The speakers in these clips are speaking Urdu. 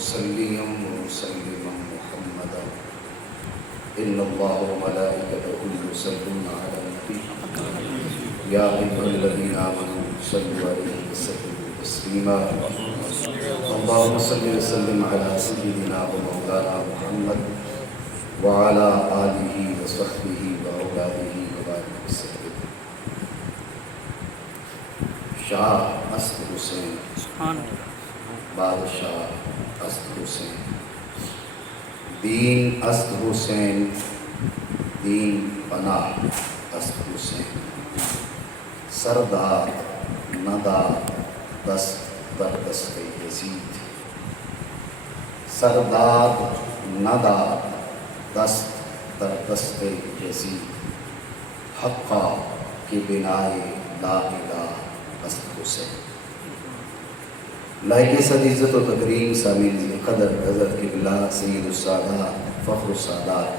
وصليا وسلما محمدا إن الله وملائكته يصلون على النبي يا أيها الذين آمنوا صلوا عليه وسلموا تسليما اللهم صل وسلم على سيدنا ومولانا محمد وعلى آله وصحبه وأولاده وبارك وسلم. شاہ اسد حسین بادشاہ اسد حسین دین اسد حسین دین پناہ اسد حسین سردار ندار دست در دست یزید سردار ندار دست در دست یزید حقا کی بنائے لا الہ اسد حسین. لائق صد عزت و تکریم سامعین قدر حضرت قبلہ سید السادات فخر السادات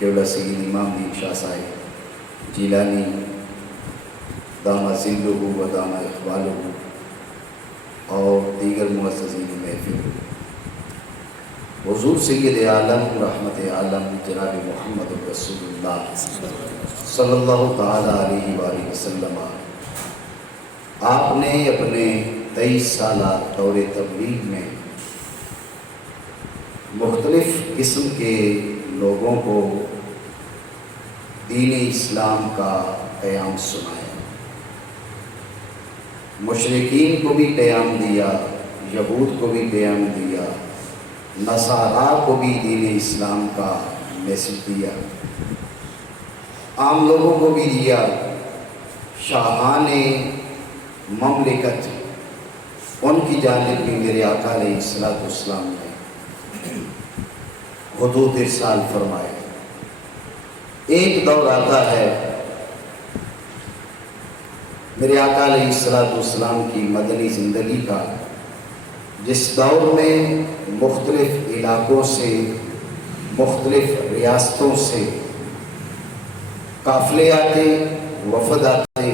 قبلہ سید امام دین شاہ صاحب جیلانی دامہ ذلہ و دامہ اقبالہ اور دیگر معززین محفل، حضور سید عالم رحمت عالم جناب محمد رسول اللہ صلی اللہ تعالیٰ علیہ وآلہ وسلم، آپ نے اپنے 23 سالہ دور تبلیغ میں مختلف قسم کے لوگوں کو دین اسلام کا پیام سنایا، مشرکین کو بھی پیام دیا، یہود کو بھی پیام دیا، نصارا کو بھی دین اسلام کا میسج دیا، عام لوگوں کو بھی دیا. شاہان مملکت ان کی جانب بھی میرے آقا علیہ السلام نے حدود ارسال فرمائے. ایک دور آتا ہے میرے آقا علیہ السلام کی مدنی زندگی کا، جس دور میں مختلف علاقوں سے مختلف ریاستوں سے قافلے آتے، وفد آتے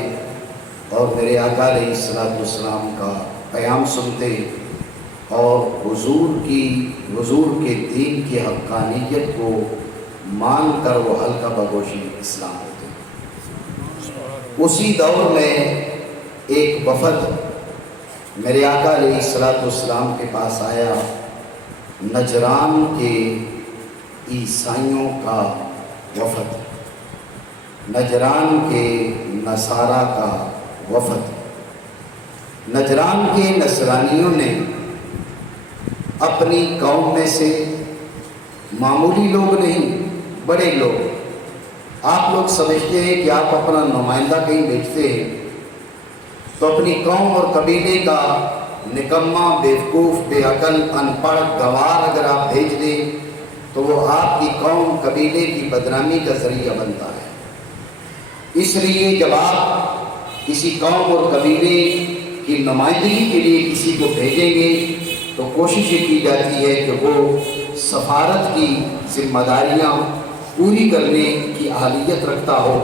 اور میرے آقا علیہ السلام کا پیام سنتے اور حضور کے دین کی حقانیت کو مان کر وہ حلقہ بگوشی اسلام ہوتے. اسی دور میں ایک وفد میرے آقا علیہ السلام کے پاس آیا، نجران کے عیسائیوں کا وفد، نجران کے نصارہ کا وفد. نجران کے نصرانیوں نے اپنی قوم میں سے معمولی لوگ نہیں، بڑے لوگ، آپ لوگ سمجھتے ہیں کہ آپ اپنا نمائندہ کہیں بھیجتے ہیں تو اپنی قوم اور قبیلے کا نکما، بیوقوف، بے عقل، ان پڑھ، گوار اگر آپ بھیج دیں تو وہ آپ کی قوم قبیلے کی بدنامی کا ذریعہ بنتا ہے. اس لیے جب آپ کسی قوم اور قبیلے کی نمائندگی کے لیے کسی کو بھیجیں گے تو کوشش یہ کی جاتی ہے کہ وہ سفارت کی ذمہ داریاں پوری کرنے کی اہلیت رکھتا ہو،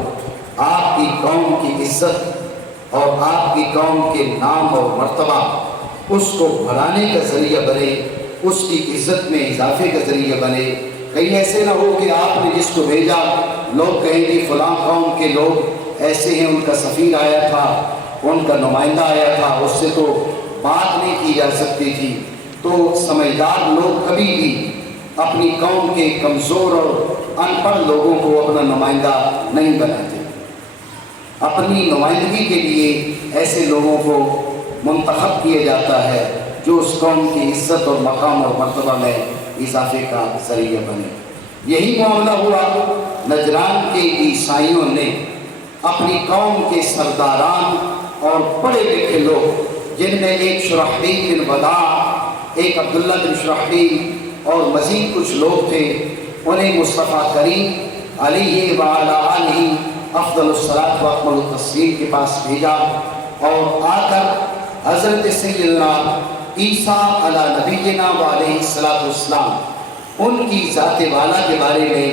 آپ کی قوم کی عزت اور آپ کی قوم کے نام اور مرتبہ اس کو بڑھانے کا ذریعہ بنے، اس کی عزت میں اضافے کا ذریعہ بنے. کہیں ایسے نہ ہو کہ آپ نے جس کو بھیجا لوگ کہیں کہ فلاں قوم کے لوگ ایسے ہیں، ان کا سفیر آیا تھا، ان کا نمائندہ آیا تھا، اس سے تو بات نہیں کی جا سکتی تھی. تو سمجھدار لوگ کبھی بھی اپنی قوم کے کمزور اور ان پڑھ لوگوں کو اپنا نمائندہ نہیں بناتے. اپنی نمائندگی کے لیے ایسے لوگوں کو منتخب کیا جاتا ہے جو اس قوم کی عزت اور مقام اور مرتبہ میں اضافے کا ذریعہ بنے. یہی معاملہ ہوا. نجران کے عیسائیوں نے اپنی قوم کے سرداران اور پڑھے لکھے لوگ، جن میں ایک شرحبیل بن وداع، ایک عبداللہ بن شرحبیل اور مزید کچھ لوگ تھے، انہیں مصطفیٰ کریم علیہ وعلی آلہ افضل الصلاۃ و اکمل التسلیم کے پاس بھیجا اور آ کر حضرت سیدنا عیسیٰ علی نبینا علیہ السلام ان کی ذات والا کے بارے میں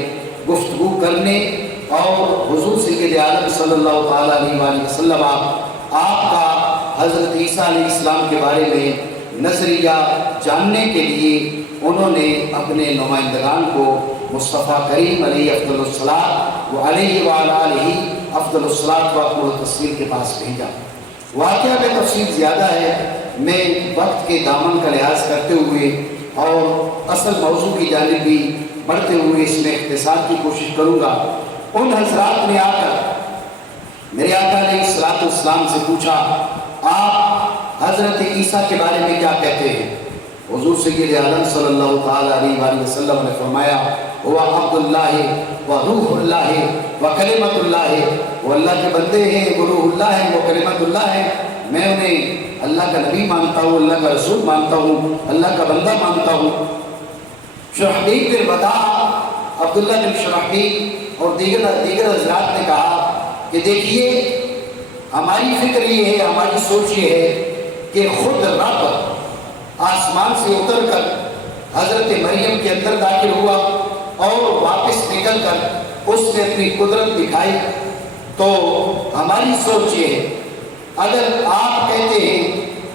گفتگو کرنے اور حضور سید عالم صلی اللہ تعالیٰ علیہ وآلہ وسلم آپ کا حضرت عیسیٰ علیہ السلام کے بارے میں نظریہ جاننے کے لیے انہوں نے اپنے نمائندگان کو مصطفیٰ کریم علیہ افضل الصلاۃ و علیہ وآلہ افضل الصلاۃ و تسلیم کے پاس بھیجا۔ واقعہ میں تفصیل زیادہ ہے، میں وقت کے دامن کا لحاظ کرتے ہوئے اور اصل موضوع کی جانب بھی بڑھتے ہوئے اس میں اختصار کی کوشش کروں گا۔ ان حضرات نے آ کر میرے آقا علیہ الصلوۃ والسلام سے پوچھا، آپ حضرت عیسیٰ کے بارے میں کیا کہتے ہیں؟ حضور سید عالم صلی اللہ تعالیٰ علیہ وآلہ وسلم نے فرمایا، وہ عبد اللہ و روح اللہ و کلمت اللہ، وہ اللہ کے بندے ہیں، وہ روح اللہ ہے، وہ کلمت اللہ ہے۔ میں انہیں اللہ کا نبی مانتا ہوں، اللہ کا رسول مانتا ہوں، اللہ کا بندہ مانتا ہوں۔ شرحبیل بن بداع، عبداللہ بن شرحبیل اور دیگر حضرات نے کہا کہ دیکھیے ہماری فکر یہ ہے، ہماری سوچ یہ ہے کہ خود رب آسمان سے اتر کر حضرت مریم کے اندر داخل ہوا اور واپس نکل کر اس نے اپنی قدرت دکھائی۔ تو ہماری سوچ یہ ہے، اگر آپ کہتے ہیں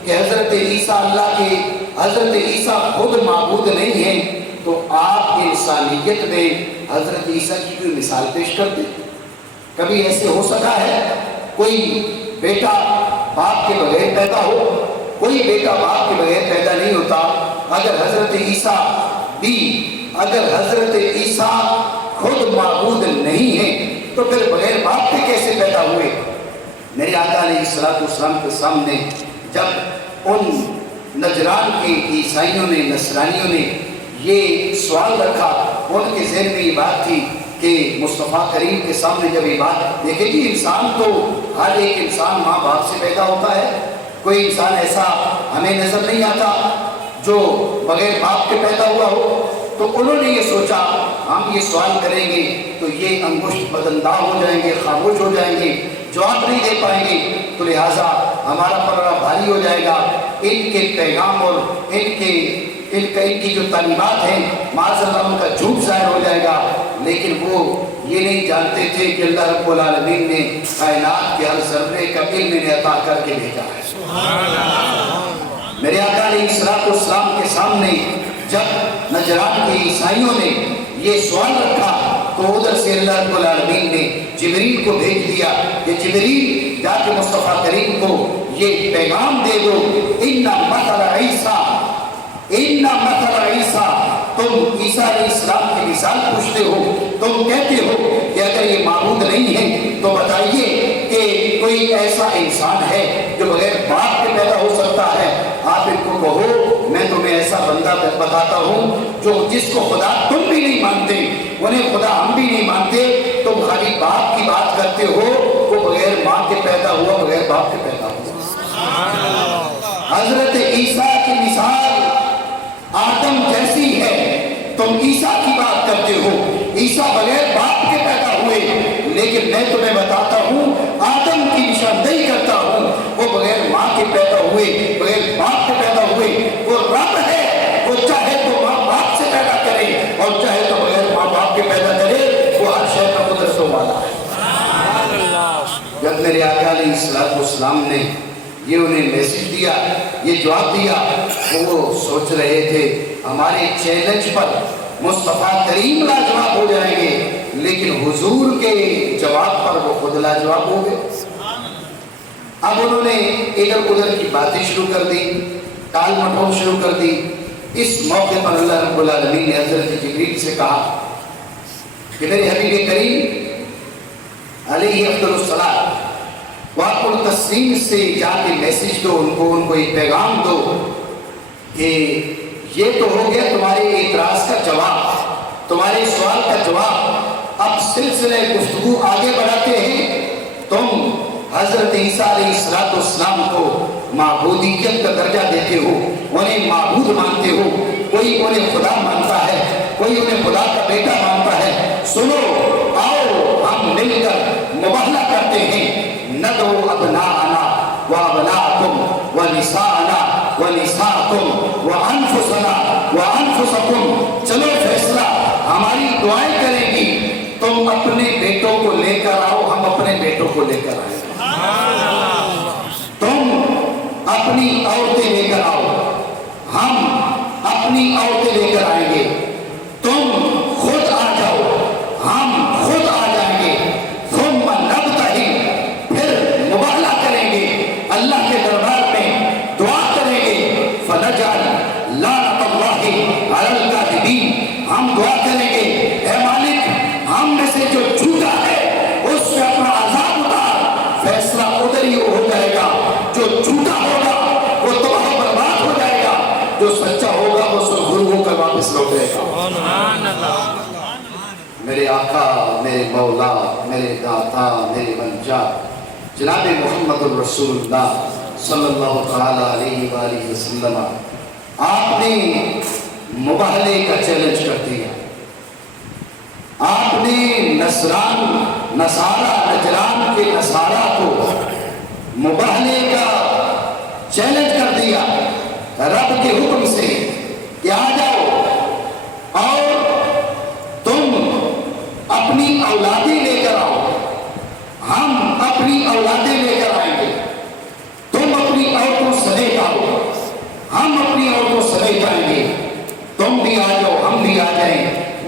کہ حضرت عیسیٰ اللہ کے، حضرت عیسیٰ خود معبود نہیں ہیں، تو آپ انسانیت میں حضرت عیسیٰ کی کوئی مثال پیش کر دیں۔ کبھی ایسے ہو سکا ہے کوئی بیٹا باپ کے بغیر پیدا ہو؟ کوئی بیٹا باپ کے بغیر پیدا نہیں ہوتا۔ اگر حضرت عیسیٰ خود معبود نہیں ہیں تو پھر بغیر باپ کے کیسے پیدا ہوئے؟ میرے آقا علیہ الصلوۃ والسلام کے سامنے جب ان نجران کے عیسائیوں نے، نصرانیوں نے یہ سوال رکھا، ان کے ذہن میں یہ بات تھی کہ مصطفیٰ کریم کے سامنے جب یہ بات دیکھے جی، انسان تو ہر ایک انسان ماں باپ سے پیدا ہوتا ہے، کوئی انسان ایسا ہمیں نظر نہیں آتا جو بغیر باپ کے پیدا ہوا ہو۔ تو انہوں نے یہ سوچا ہم یہ سوال کریں گے تو یہ انگشت بدنداغ ہو جائیں گے، خاموش ہو جائیں گے، جواب نہیں دے پائیں گے، تو لہٰذا ہمارا پلڑا بھاری ہو جائے گا۔ ان کے پیغام اور ان کی جو تعلیمات ہیں معاذ اللہ ان کا جھوٹ ظاہر ہو جائے گا۔ لیکن وہ یہ نہیں جانتے تھے کہ اللہ رب العالمین نے کائنات کے ہر ذرے کا علم انہیں عطا کر کے بھیجا ہے۔ میرے آقا علیہ الصلوۃ والسلام کے سامنے جب نجران کے عیسائیوں نے یہ سوال رکھا تو ادھر سے اللہ رب العالمین نے جبریل کو بھیج دیا کہ جبریل جا کے مصطفیٰ کریم کو یہ پیغام دے دو، ان مثل عیسیٰ، تم عیسیٰ علیہ السلام کی مثال پوچھتے ہو، تم کہتے ہو کہ اگر یہ معبود نہیں ہے تو بتائیے کہ کوئی ایسا انسان ہے جو بغیر باپ کے پیدا ہو سکتا ہے؟ آپ ان کو کہو میں تمہیں ایسا بندہ بتاتا ہوں جو جس کو خدا تم بھی نہیں مانتے، انہیں خدا ہم بھی نہیں مانتے، تم خالی باپ کی بات کرتے ہو، وہ بغیر ماں کے پیدا ہوا، بغیر باپ کے پیدا ہوا۔ حضرت عیسیٰ کی مثال آدم جیسی ہے، تم عیسیٰ کی بات کرتے ہو، عیسیٰ بغیر باپ کے پیدا ہوئے، لیکن میں تمہیں بتاتا ہوں آدم کی نشاندہی کرتا ہوں، وہ بغیر ماں کے پیدا ہوئے، بغیر باپ کے پیدا ہوئے، وہ رب ہے، وہ چاہے تو ماں باپ سے پیدا کرے اور چاہے تو بغیر ماں باپ کے پیدا کرے، وہ ہر شے کا قدرتوں والا ہے۔ جب میرے آقا علیہ الصلوۃ والسلام نے یہ انہیں میسج دیا، یہ جواب دیا، تو وہ سوچ رہے تھے ہمارے چیلنج پر مصطفیٰ کریم لاجواب ہو جائیں گے، لیکن حضور کے جواب پر وہ خود لاجواب ہو گئے۔ اب انہوں نے ادھر ادھر کی باتیں شروع کر دی، ٹال مٹول شروع کر دی۔ اس موقع پر اللہ رب العالمین نے حضرت جبریل سے کہا کہ میرے حبیب کریم علیہ افضل الصلاۃ واقع التسلیم سے جا کے میسج دو، ان کو ایک پیغام دو کہ یہ تو ہو گیا تمہارے اعتراض کا جواب، تمہارے سوال کا جواب۔ اب سلسلہ گفتگو آگے بڑھاتے ہیں۔ تم حضرت عیسیٰ علیہ الصلوۃ والسلام کو معبودیت کا درجہ دیتے ہو، انہیں معبود مانتے ہو، کوئی انہیں خدا مانتا ہے، کوئی انہیں خدا کا بیٹا مانتا ہے۔ سنو، آؤ ہم مل کر مباہلہ کرتے ہیں، ندعو ابناءنا وابناءکم ونساءنا ونساءکم وانفسنا وانفسکم۔ چلو فیصلہ، ہماری دعائیں کریں گی، تم اپنے بیٹوں کو لے کر آؤ، ہم اپنے بیٹوں کو لے کر آئیں، تم اپنی عورتیں لے کر آؤ، نجعل لعنت اللہ علی الکاذبین، ہم دعا کریں گے اے مالک ہم میں سے جو جھوٹا ہے اس میں اپنا عذاب اتار، فیصلہ ادھر ہی ہو جائے گا، جو جھوٹا ہوگا وہ تباہ و برباد ہو جائے گا، جو سچا ہوگا وہ سرخرو ہو کر واپس لوٹے گا۔ سبحان اللہ۔ میرے آقا، میرے مولا، میرے داتا، میرے منجا جناب محمد الرسول اللہ صلی اللہ تعالیٰ علیہ وآلہ وسلم، آپ نے مباہلے کا چیلنج کر دیا، آپ نے نجران کے نصارہ کو مباہلے کا چیلنج کر دیا رب کے حکم سے کہ آ جاؤ اور تم اپنی اولادیں لے کر آؤ، ہم اپنی اولادیں لے کر آئیں گے، تم اپنی عورتوں سمیت آؤ، ہم اپنی عورتوں سمیت آئیں گے، تم بھی آ جاؤ ہم بھی آ جائیں،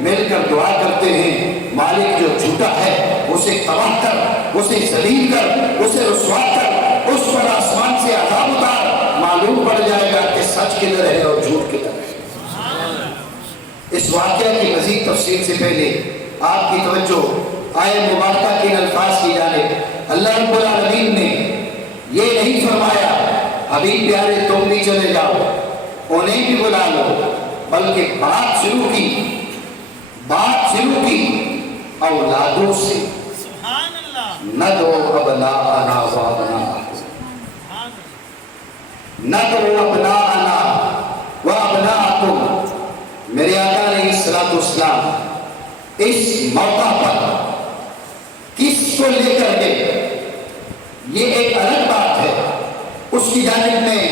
مل کر دعا کرتے ہیں مالک جو جھوٹا ہے اسے تباہ کر، اسے ذلیل کر، اسے رسوا کر، اس پر آسمان سے عذاب اتار، معلوم پڑ جائے گا کہ سچ کدھر ہے اور جھوٹ کدھر ہے۔ اس واقعہ کی مزید تفصیل سے پہلے آپ کی توجہ آیت مبارکہ کے الفاظ کی جانب۔ اللہ رب العالمین نے یہ نہیں فرمایا حبیب پیارے تم بھی چلے جاؤ انہیں بھی بلا لو، بلکہ بات شروع کی اولادوں سے، ندعو ابناءنا و ابناءکم، ندعو ابناءنا و ابناءکم۔ میرے آقا علیہ السلام اس موقع پر کس کو لے کر کے، یہ ایک الگ بات ہے، اس کی جانب میں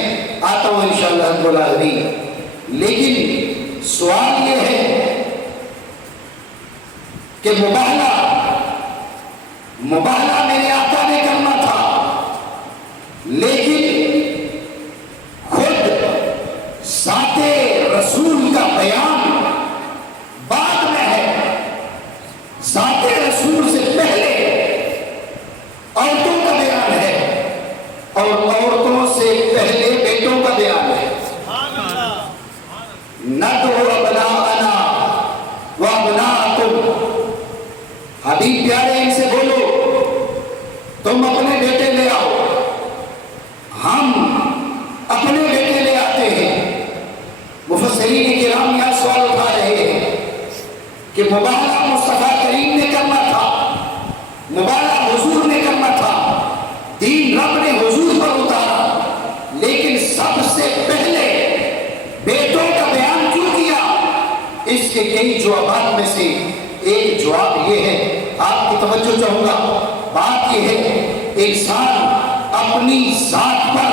آتا ہوں انشاءاللہ رب العالمین، لیکن سوال یہ ہے کہ مباہلہ میرے آقا نے کرنا تھا، لیکن خود ذات رسول کا بیان بعد میں ہے، ذات رسول سے پہلے عورتوں کا بیان ہے اور عورتوں سے پہلے بیٹوں کا بیان ہے۔ ندعو ابناءنا و ابناءکم، حبیب پیارے ان سے بولو تم اپنے بیٹے لے آؤ، ہم اپنے بیٹے لے آتے ہیں۔ مفسرین کرام یہاں سوال اٹھا رہے ہیں کہ مباہلہ مصطفیٰ کریم نے کرنا تھا، مباہلہ حضور نے کرنا تھا، دین رب نے حضور پر اتارا، لیکن سب سے پہلے بیٹوں کا بیان کیوں کیا؟ اس کے کئی جوابات میں سے ایک جواب یہ ہے، آپ کی توجہ چاہوں گا، بات یہ ہے انسان اپنی ذات پر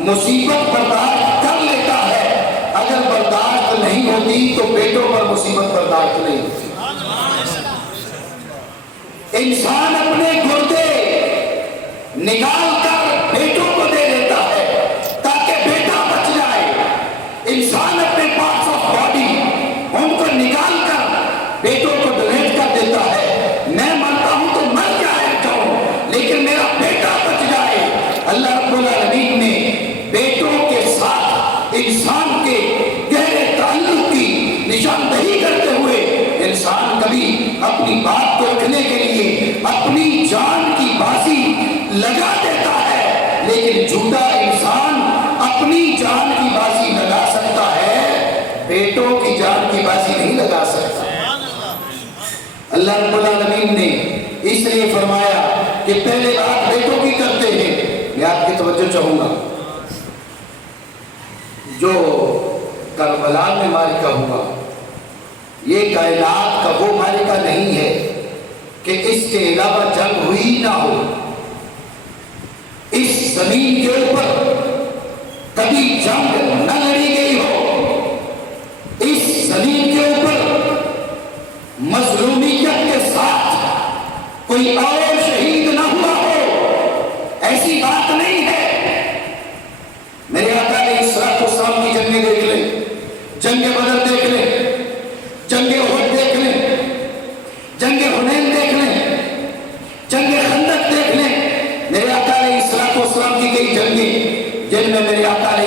مصیبت برداشت کر لیتا ہے، اگر برداشت نہیں ہوتی تو بیٹوں پر مصیبت برداشت نہیں ہوتی۔ انسان اپنے گردے نکال کر بیٹوں کو دے دیتا ہے تاکہ بیٹا بچ جائے، انسان اپنے پارٹس آف باڈی ان کو نکال کر بیٹوں کو ڈونیٹ کر دیتا ہے، میں مرتا ہوں تو مر جاؤں لیکن میرا بیٹا بچ جائے۔ اللہ رب العالمین نے بیٹوں کے ساتھ انسان کے گہرے تعلق کی نشاندہی کرتے ہوئے انسان کبھی اپنی بات کو رکھنے کے لیے اپنی جان کی بازی لگا دیتا ہے، لیکن جھوٹا انسان اپنی جان کی بازی لگا سکتا ہے، بیٹوں کی جان کی بازی نہیں لگا سکتا۔ اللہ رب العالمین نے اس لیے فرمایا کہ پہلے بات بیٹوں کی کرتے ہیں۔ میں آپ کی توجہ چاہوں گا، جو کربلا میں معرکہ ہوا یہ کائنات کا وہ معرکہ نہیں ہے کہ اس کے علاوہ جنگ ہوئی نہ ہو، اس زمین کے اوپر کبھی جنگ نہ لڑی گئی ہو، اس زمین کے اوپر مظلومیت کے ساتھ کوئی اور شہید نہ ہوا ہو، ایسی بات نہیں ہے۔ میرے آقا علیہ السلام کی جنگیں دیکھ لیں، جنگ بدر دیکھ لیں، جنگ احد دیکھ لیں، جنگ حنین دیکھ لیں، جنگ خندق دیکھ لیں، میرے آقا علیہ السلام کی کئی جنگیں جن میں میرے آقا علیہ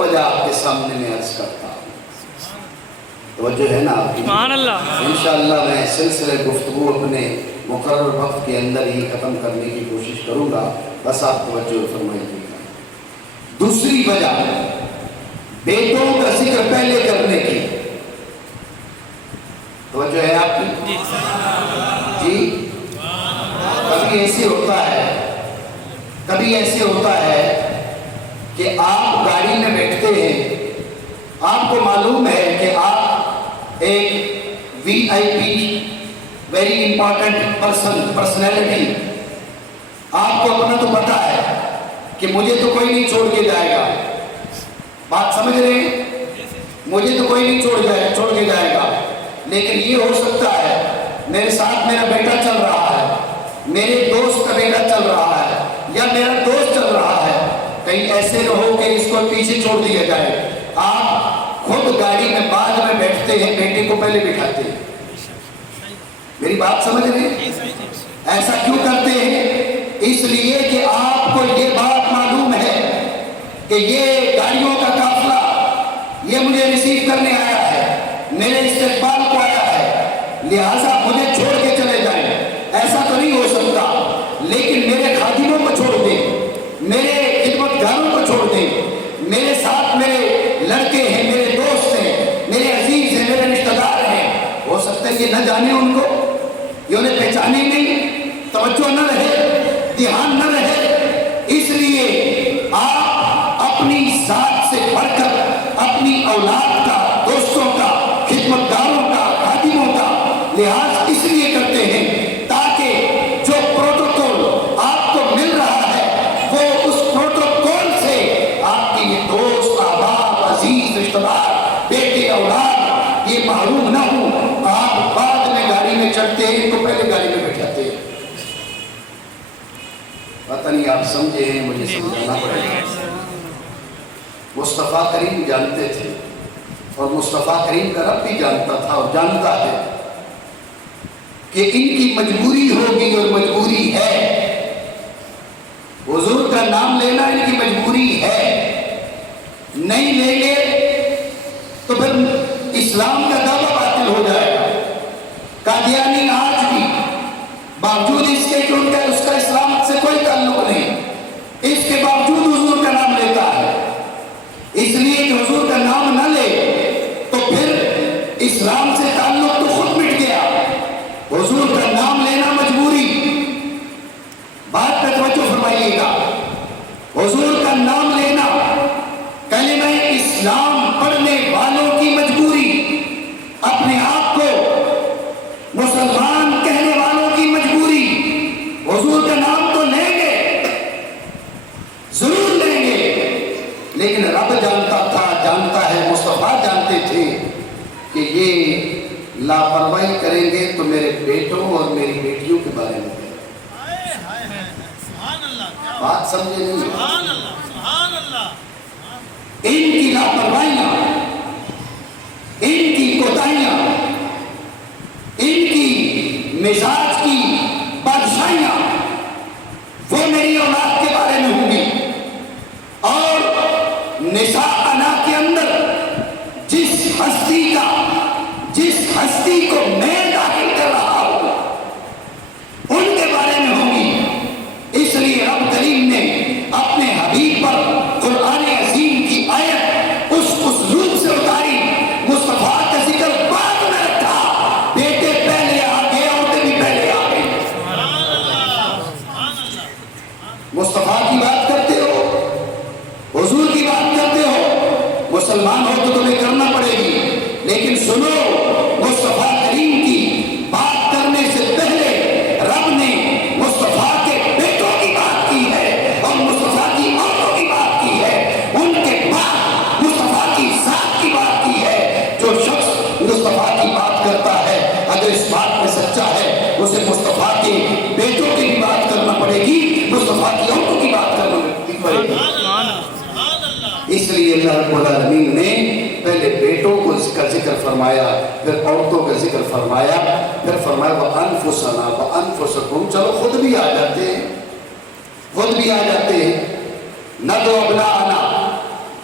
وجہ آپ کے سامنے میں عرض کرتا ہوں، توجہ ہے نا آپ کی؟ سبحان اللہ۔ انشاءاللہ میں سلسلے گفتگو اپنے مقرر وقت کے اندر ہی ختم کرنے کی کوشش کروں گا، بس آپ توجہ فرمائیے گا۔ دوسری وجہ بیٹوں کا ذکر پہلے کرنے کی، توجہ ہے آپ کی؟ جی، کبھی ایسے ہوتا ہے کہ آپ گاڑی میں بیٹھتے ہیں، آپ کو معلوم ہے کہ آپ ایک وی آئی پی ویری امپورٹنٹ پرسنالٹی، آپ کو اپنا تو پتا ہے کہ مجھے تو کوئی نہیں چھوڑ کے جائے گا، بات سمجھ رہے ہیں؟ مجھے تو کوئی نہیں چھوڑ کے جائے گا، لیکن یہ ہو سکتا ہے میرے ساتھ میرا بیٹا چل رہا ہے، میرے دوست کا بیٹا چل رہا ہے، یا میرا دوست چل رہا ہے، کہیں ایسے نہ ہو کہ اس کو پیچھے چھوڑ دیا جائے۔ آپ خود گاڑی میں بعد میں بیٹھتے ہیں، بیٹے کو پہلے بٹھاتے ہیں، میری بات سمجھ رہے ہیں؟ ایسا کیوں کرتے ہیں؟ اس لیے کہ آپ کو یہ بات معلوم ہے کہ یہ گاڑیوں کا قافلہ یہ مجھے ریسیو کرنے آیا ہے، میرے استقبال کو آیا ہے، لہٰذا مجھے چھوڑ کے چلے جائیں۔ ایسا تو نہیں ہو سکتا، لیکن میرے خادموں کو چھوڑ دیں، میرے خدمت گاروں کو چھوڑ دیں، میرے ساتھ میرے لڑکے ہیں، میرے دوست ہیں، میرے عزیز ہیں، میرے رشتہ دار ہیں، ہو سکتا ہے کہ نہ جانے ان کو، یہ انہیں پہچانے نہیں، توجہ نہ رہے، دھیان نہ رہے، اس لیے آپ اپنی ذات سے بڑھ کر اپنی اولاد کا، دوستوں کا، خدمت گاروں کا، خادموں کا لحاظ اس لیے کرتے ہیں تاکہ جو پروٹوکول آپ کو مل رہا ہے وہ اس پروٹوکول سے آپ کے یہ دوست، احباب، عزیز، رشتہ دار، بیٹے، اولاد یہ محروم نہ ہوں۔ آپ بعد میں گاڑی میں چڑھتے ہیں، ان کو پہلے گاڑی میں بٹھاتے ہیں۔ پتہ نہیں آپ سمجھے ہیں، مجھے سمجھانا پڑے گا۔ مصطفیٰ کریم جانتے تھے، اور مصطفیٰ کریم کا رب بھی جانتا تھا اور جانتا ہے کہ ان کی مجبوری ہوگی اور مجبوری ہے، حضور کا نام لینا ان کی مجبوری ہے، نہیں لیں گے تو پھر اسلام کا دعویٰ باطل ہو جائے گا۔ قادیانی آج بھی باوجود اس کے کہ ان کا اس کا اسلام سے کوئی تعلق نہیں، اس کے باوجود حضور کا نام لیتا ہے، اس لیے کہ حضور کا نام نہ لے تو پھر اسلام سے تعلق تو خود مٹ گیا، حضور کا نام لینا مجبوری۔ بات پہ توجہ فرمائیے گا، حضور کا نام لینا کلمہ اسلام پڑھنے والوں کی مجبوری، اپنے آپ کو مسلمان کہنے والوں کی مجبوری۔ حضور کا نام تو لیں گے، ضرور لیں گے، لیکن رب جانتا تھا، جانتا ہے، مصطفیٰ جانتے تھے کہ یہ لاپرواہی کریں گے تو میرے بیٹوں اور میری بیٹیوں کے بارے میں کہیں۔ بات سمجھے نہیں؟ ان کی لاپرواہیاں، ان کی کوتاہیاں، ان کی مزاج کی بادشاہیاں وہ میری اولاد کے بارے میں ہوں گی، اور نساء انا کے اندر جس ہستی کو میں داخل کر رہا ہوں ان کے بارے میں ہوں گی۔ اس لیے رب کریم نے اپنے حبیب پر قرآن عظیم کی آیت اس اسلوب سے اتاری، مصطفیٰ کا ذکر بعد میں رکھا، بیٹے پہلے آگے، عورتیں بھی پہلے آگے۔ مصطفیٰ کی بات کرتے ہو، حضور کی بات کرتے ہو، مسلمان ہو تو تمہیں کرنا پڑے گی، لیکن سنو، مصطفیٰ کریم کی بات کرنے سے پہلے رب نے مصطفیٰ کے بیٹوں کی بات کی ہے اور مصطفیٰ کی عورتوں کی بات کی ہے، ان کے بعد مصطفیٰ کی ذات کی بات کی ہے۔ جو شخص مصطفیٰ کی بات کرتا ہے اگر اس بات میں سچا ہے، اسے مصطفیٰ کے بیٹوں کی بھی بات کرنا پڑے گی، مصطفیٰ کی عورتوں کی بات کرنا پڑے گی۔ اس لیے اللہ رب العالمین نے پہلے بیٹوں کو اس کا ذکر فرمایا، پھر عورتوں کا ذکر فرمایا، پھر فرمایا وَأَنفُسَنَا وَأَنفُسَكُمْ۔ چلو خود بھی آ جاتے ہیں، خود بھی آ جاتے ہیں، نہ تو ابناءنا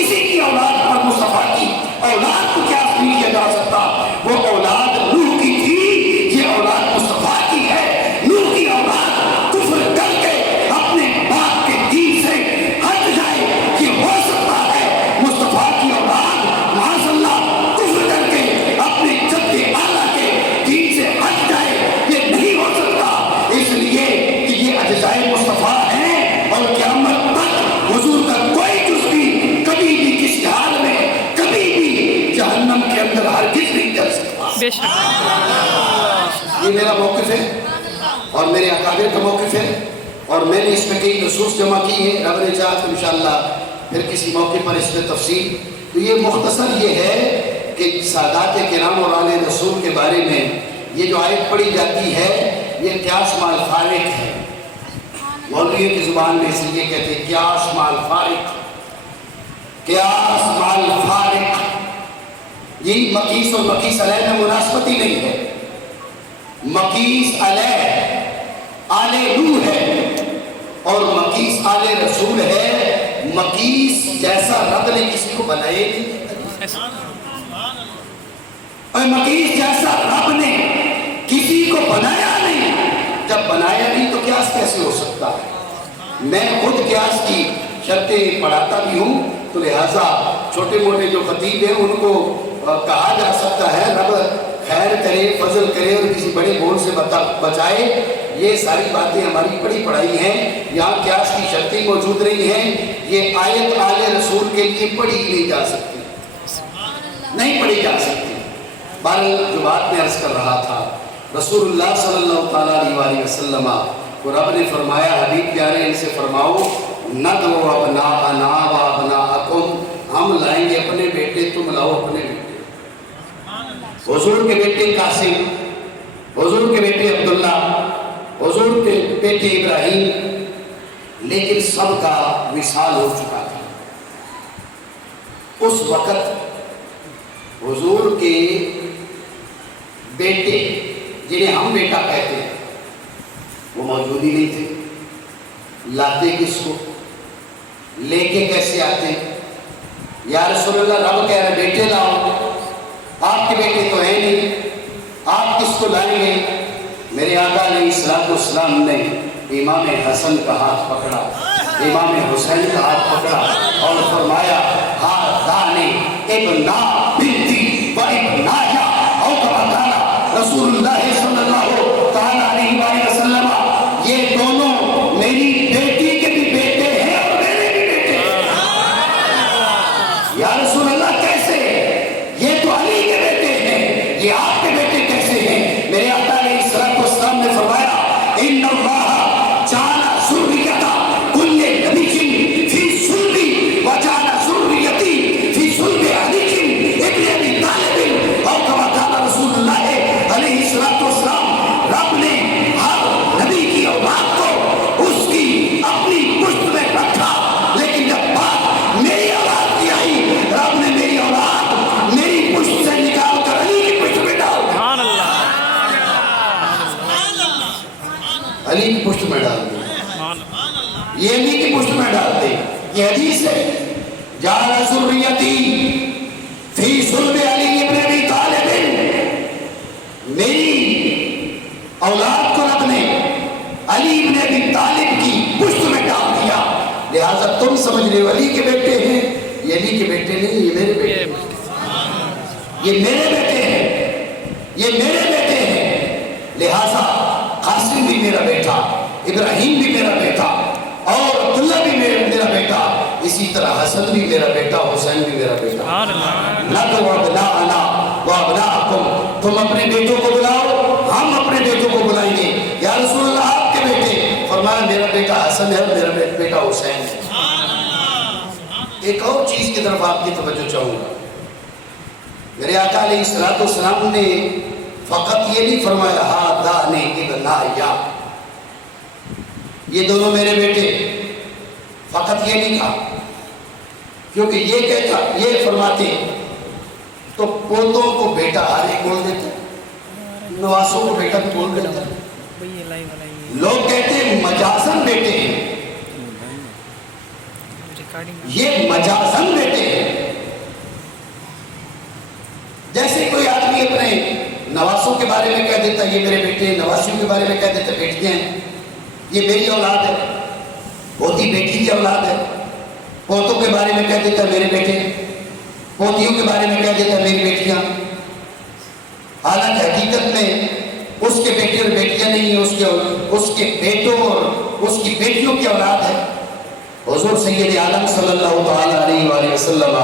کسی کی اولاد پر مصطفیٰ کی اولاد کو کیا نہیں کیا جا سکتا. وہ اولاد نوح کی تھی، یہ اولاد مصطفیٰ کی ہے. نوح کی اولاد کفر کر کے اپنے باپ کے دین سے ہٹ جائے، یہ ہو سکتا ہے. مصطفیٰ کی اولاد معاذ اللہ کفر کر کے اپنے جد اعلیٰ کے دین سے ہٹ جائے، یہ نہیں ہو سکتا. اس لیے کہ یہ اجزائے مصطفیٰ ہیں اور قیامت تک حضور کا کوئی جز بھی کبھی بھی کسی حال میں کبھی بھی جہنم کے اندر ہرگز نہیں کر سکتا. بے شک یہ میرا موقف ہے اور میرے اکابر کا موقف ہے، اور میں نے اس میں کئی نصوص جمع کی ہیں. رب نے چاہا تو انشاءاللہ پھر کسی موقع پر اس میں تفصیل. تو یہ مختصر یہ ہے کہ سادات کرام اور آل رسول کے بارے میں یہ جو آیت پڑھی جاتی ہے یہ قیاس مع الفارق ہے. مولویوں کی زبان میں اس لیے کہتے ہیں قیاس مع الفارق. قیاس مع الفارق یہ مقیس اور مقیس علیہ میں مناسبت ہی نہیں ہے. مقیس علیہ آل نوح ہے اور مقیس آل رسول ہے. مقیس جیسا رب نے کسی کو بنائے نہیں، اور مقیس جیسا رب نے کسی کو بنایا نہیں. جب بنایا نہیں تو قیاس کیسے ہو سکتا ہے؟ میں خود قیاس کی شرطیں پڑھاتا بھی ہوں، تو لہٰذا چھوٹے موٹے جو خطیب ہیں ان کو کہا جا سکتا ہے رب خیر کرے، فضل کرے اور کسی بڑے بول سے بچائے. یہ ساری باتیں ہماری پڑھی پڑھائی ہیں. یہاں قیاس کی شرطیں موجود رہی ہیں. یہ آیت آل رسول کے لیے پڑھی ہی نہیں جا سکتی، نہیں پڑھی جا سکتی. بہرحال جو بات میں عرض کر رہا تھا، رسول اللہ صلی اللہ تعالیٰ علیہ وسلم کو رب نے فرمایا حبیب پیارے ان سے فرماؤ ندعو ابناءنا و ابناءکم، ہم لائیں گے اپنے بیٹے، تم لاؤ اپنے بیٹے. حضور کے بیٹے قاسم، حضور کے بیٹے عبداللہ، حضور کے بیٹے ابراہیم، لیکن سب کا وصال ہو چکا تھا. اس وقت حضور کے بیٹے جنہیں ہم بیٹا کہتے ہیں وہ موجود ہی نہیں تھے. لاتے کس کو، لے کے کیسے آتے؟ یا رسول اللہ رب کہہ رہے بیٹے لاؤ، آپ کے بیٹے تو ہیں نہیں، آپ کس کو لائیں گے؟ میرے آقا علیہ السلام نے امام حسن کا ہاتھ پکڑا، امام حسین کا ہاتھ پکڑا اور فرمایا ہاتھان ابنا بنتی و ابنایا، اور کہا رسول اللہ صلی اللہ تعالیٰ علیہ وسلم یہ دونوں میری بیٹی کے بھی بیٹے ہیں اور میرے بھی بیٹے ہیں. یا رسول اللہ کیسے؟ یہ تو علی کے بیٹے ہیں، یہ آپ کے بیٹے کیسے ہیں؟ میرے آقا علیہ السلام نے فرمایا ان اللہ جعل ذریۃ کل نبی فی صلب وجعل ذریتی فی صلب علی ابن ابی طالب، اور کما قال رسول اللہ علیہ السلام رب نے ہر نبی کی اولاد کو اس کی اپنی پشت میں رکھا، لیکن جب بات میری اولاد کی آئی رب نے میری اولاد میری پشت سے نکال کر علی کی پشت میں ڈال دیا. علی کی پشت میں ڈال دیا، یہ علی کی پشت میں ڈال دے. یہ حدیث ہے جعل ذریتی فی صلب علی ابن ابی طالب، میری اولاد کو رب نے علی ابن ابی طالب کی پشت میں ڈال دیا. لہٰذا تم سمجھ رہے ہو علی کے بیٹے ہیں، یہ علی کے بیٹے نہیں، یہ میرے بیٹے ہیں، یہ میرے بیٹے ہیں، یہ میرے بیٹے ہیں. لہٰذا قاسم بھی میرا بیٹا، ابراہیم بھی میرا بیٹا، اور عبداللہ بھی میرا بیٹا، اسی طرح حسن بھی میرا بیٹا، حسین بھی میرا بیٹا. ندعو ابناءنا و ابناءکم، تم اپنے بیٹوں کو بلاؤ، ہم اپنے بیٹوں کو بلائیں گے. یا رسول اللہ آپ کے بیٹے؟ فرمایا میرا بیٹا حسن ہے اور میرا بیٹا حسین ہے. ایک اور چیز کی طرف آپ کی توجہ چاہوں گا. میرے آقا علیہ السلام نے فقط یہ نہیں فرمایا ہاتھان ابنایا، یہ دونوں میرے بیٹے، فقط یہ نہیں کہا، کیونکہ یہ کہتا یہ فرماتے تو پوتوں کو بیٹا ہر ایک بول دیتے، نواسوں کو بیٹا بھی بول دیتا. لوگ کہتے ہیں مجازن بیٹے ہیں، یہ مجازن بیٹے ہیں. بھی اپنے نواسوں کے بارے میں کہہ دیتا یہ میرے بیٹے ہیں، نواسیوں کے بارے میں کہہ دیتا بیٹیاں ہیں، یہ میری اولاد ہے، پوتی بیٹی کی اولاد ہے، پوتوں کے بارے میں کہہ دیتا میرے بیٹے، پوتیوں کے بارے میں کہہ دیتا میری بیٹیاں، حالانکہ حقیقت میں اس کے بیٹے اور بیٹیاں نہیں ہیں، اس کے بیٹوں اور اس کی بیٹیوں کی اولاد ہے۔ حضور سید عالم صلی اللہ تعالیٰ علیہ وآلہ وسلم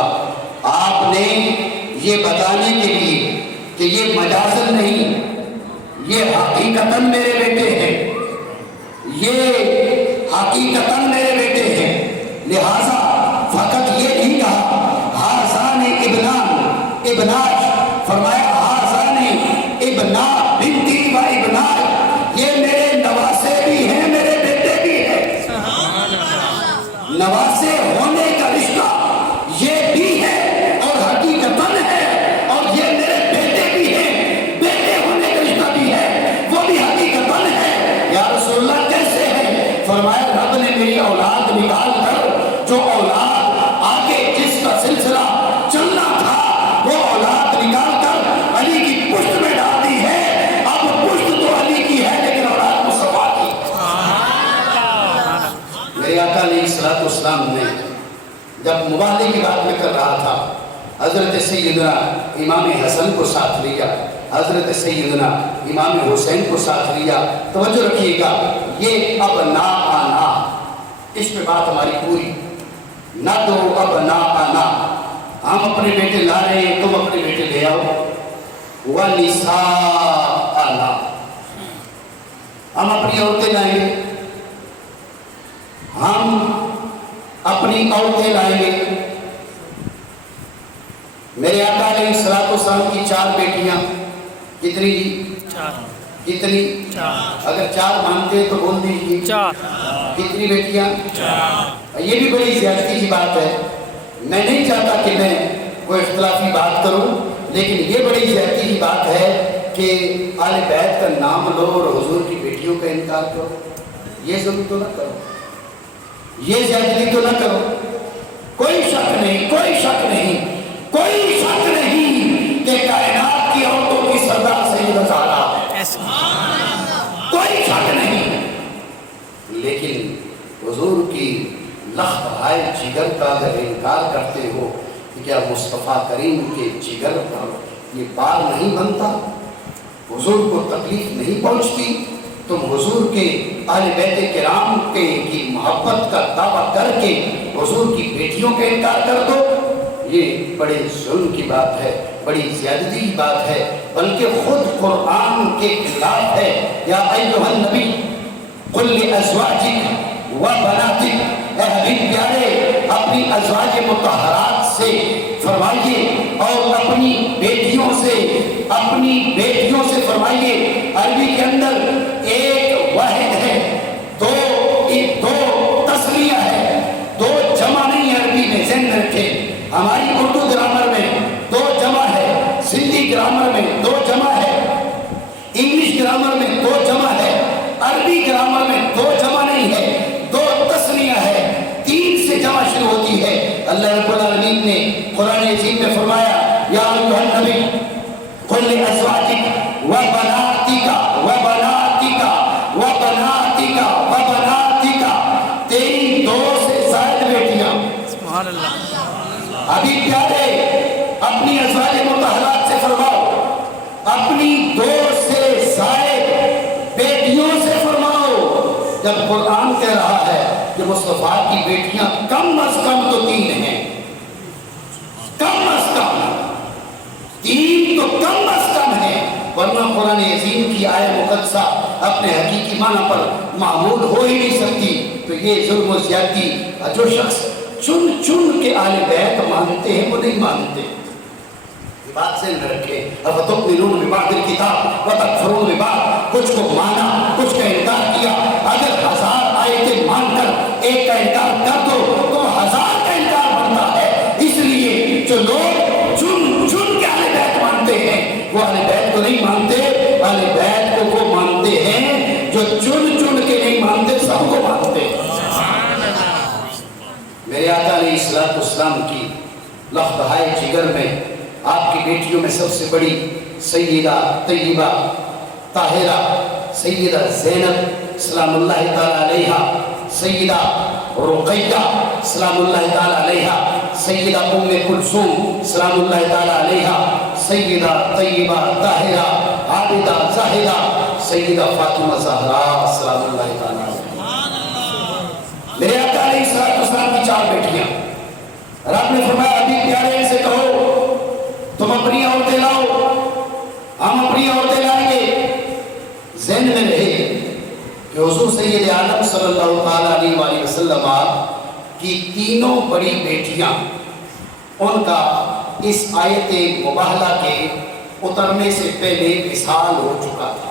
آپ نے یہ بتانے کے لیے کہ یہ مجازن نہیں، یہ حقیقتاً میرے بیٹے ہیں، یہ حقیقتاً میرے بیٹے ہیں، لہٰذا فقط یہ نہیں کہا ہازان ابنان ابناج، فرمایا ہازان ابنا بنتی و ابناج، یہ میرے نواسے بھی ہیں میرے بیٹے بھی ہیں۔ نواسے ہونے کا رشتہ یہ بھی ہے اور حقیقتاً ہے، اور یہ میرے بیٹے بھی ہیں، بیٹے ہونے کا رشتہ بھی ہے، وہ بھی حقیقتاً ہے۔ یا رسول اللہ کیسے ہے؟ فرمایا رب نے میری اولاد نکال کر، جو اولاد آگے جس کا سلسلہ چلنا تھا وہ اولاد نکال کر علی کی پشت میں ڈال دی ہے، اب پشت تو علی کی ہے لیکن اولاد مصطفیٰ کی۔ میرے آقا علیہ السلام نے جب مباہلے کی بات میں کر رہا تھا، حضرت سیدنا امام حسن کو ساتھ لیا، حضرت سیدنا امام حسین کو ساتھ لیا۔ توجہ رکھیے گا، یہ اب نا آنا، اس پہ بات ہماری پوری، نہ تو اب نا آنا، ہم اپنے بیٹے لا رہے ہیں تم اپنے بیٹے لے آؤ، وَنِسَاءَنَا، ہم اپنی عورتیں لائیں گے، ہم اپنی عورتیں لائیں گے۔ میرے آقا علیہ السلام کی 4 بیٹیاں، کتنی جی؟ 4۔ کتنی؟ 4۔ اگر 4 مانتے تو بول دیجیے 4۔ کتنی بیٹیاں؟ 4۔ یہ بھی بڑی زیادتی کی بات ہے، میں نہیں چاہتا کہ میں کوئی اختلافی بات کروں، لیکن یہ بڑی زیادتی کی بات ہے کہ آل بیت کا نام لو اور حضور کی بیٹیوں کا انکار کرو۔ یہ ضرور تو نہ کرو، یہ زیادتی تو نہ کرو۔ کوئی شک نہیں، کوئی شک نہیں، کوئی شک نہیں کہ کائنات کی عورتوں کی سردار سیدہ زہرا ہے، کوئی شک نہیں، لیکن حضور کی لخت ہائے جگر کا اگر انکار کرتے ہو کہ کیا مصطفیٰ کریم کے جگر پر یہ بار نہیں بنتا، حضور کو تکلیف نہیں پہنچتی، تم حضور کے اہل بیت کرام کی محبت کا دعویٰ کر کے حضور کی بیٹیوں کا انکار کر دو، یہ بڑے ظلم کی بات ہے، بڑی زیادتی کی بات ہے، بلکہ خود قرآن کے خلاف ہے۔ یا ایھا النبی قل لازواجک و بناتک، اے حبیب پیارے اپنی ازواج مطہرات سے فرمائیے اور اپنی بیٹیوں سے فرمائیے۔ عربی کے اندر ایک واحد ہے، دو تسلیہ ہے، 2 جمع نہیں ہے عربی میں، ذہن میں رکھے۔ ہماری اردو گرامر میں 2 جمع ہے، سندھی گرامر میں 2 جمع ہے، انگلش گرامر میں 2 جمع ہے، عربی گرامر میں 2 جمع نہیں ہے، 2 تسلیہ ہے، 3 سے جمع شروع ہوتی ہے۔ اللہ رب العالمین نے قرآن عظیم میں فرمایا یا ایھا النبی قل لازواجک و بناتک و بناتک و بناتک و بناتک، تیری 2 سے زائد بیٹیاں، سبحان اللہ۔ ابھی پیارے اپنی ازواج مطہرات سے فرماؤ، اپنی 2 سے زائد بیٹیوں سے فرماؤ۔ جب قرآن کہہ رہا ہے کہ مصطفیٰ کی بیٹیاں کم از کم تو 3 ہیں، کم از کم 3 تو کم از کم ہے، ورنہ قرآن عظیم کی آیت مقدسہ اپنے حقیقی معنی پر معمول ہو ہی نہیں سکتی۔ تو یہ ظلم و زیادتی، جو شخص چن چن کے آل بیت مانتے ہیں وہ نہیں مانتے۔ یہ بات سے نہ رکھے، افتؤمنون ببعض الکتاب وتکفرون ببعض، کچھ کو مانا کچھ کا انکار کیا۔ اگر 1000 آیتیں مان کر ایک کا انکار کر دو تو 1000 کا انکار بنتا ہے۔ اس لیے جو لوگ چن چن کے آل بیت مانتے ہیں وہ آل بیت کو نہیں مانتے، آل بیت کو وہ مانتے ہیں جو چن چن کے نہیں مانتے، سب کو مانتے ہیں۔ میرے آقا علیہ السلام کی لخت ہائے جگر میں آپ کی بیٹیوں میں سب سے بڑی سیدہ طیبہ طاہرہ سیدہ زینب سلام اللہ تعالیٰ علیہا، سیدہ رقیہ سلام اللہ تعالیٰ علیہا، سیدہ ام کلثوم سلام اللہ تعالیٰ علیہا، سیدہ طیبہ طاہرہ عابدہ زاہدہ سیدہ فاطمہ زہرا سلام اللہ تعالیٰ علیہا۔ میرے آقا علیہ السلام کی 4 بیٹیاں، رب نے فرمایا ابھی پیارے سے کہو تم اپنی عورتیں لاؤ، ہم اپنی عورتیں لائیں گے۔ ذہن میں رہے کہ حضور سید عالم صلی اللہ تعالیٰ علیہ وآلہ وسلم کی تینوں بڑی بیٹیاں، ان کا اس آیت مباہلہ کے اترنے سے پہلے وصال ہو چکا تھا۔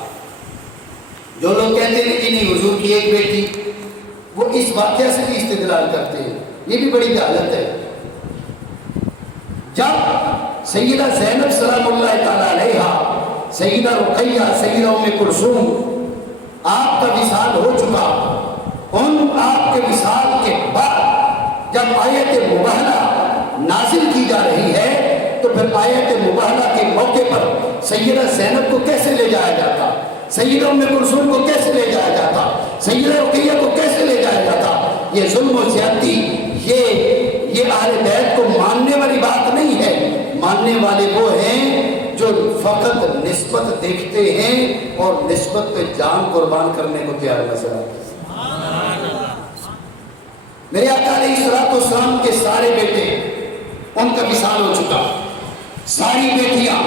جو لوگ کہتے ہیں کہ نہیں حضور کی ایک بیٹی، وہ اس واقعہ سے بھی استدلال کرتے ہیں، یہ بھی بڑی جہالت ہے۔ جب سیدہ زینب سلام اللہ تعالیٰ علیہا، سیدہ رقیہ، سیدہ ام کلثوم آپ کا وصال ہو چکا، ان آپ کے وصال کے بعد جب آیت مباہلہ نازل کی جا رہی ہے تو پھر آیت مباہلہ کے موقع پر سیدہ زینب کو کیسے لے جایا جاتا، سیدہ ام کلثوم کو کیسے لے جایا جاتا، سیدہ رقیہ کو کیسے لے جایا جاتا؟ یہ ظلم و زیادتی، یہ اہل بیت کو ماننے والی بات نہیں ہے۔ ماننے والے وہ ہیں جو فقط نسبت دیکھتے ہیں اور نسبت پہ جان قربان کرنے کو تیار نظر آتے ہیں۔ میرے آقا علیہ السلام کے سارے بیٹے، ان کا وصال ہو چکا، ساری بیٹیاں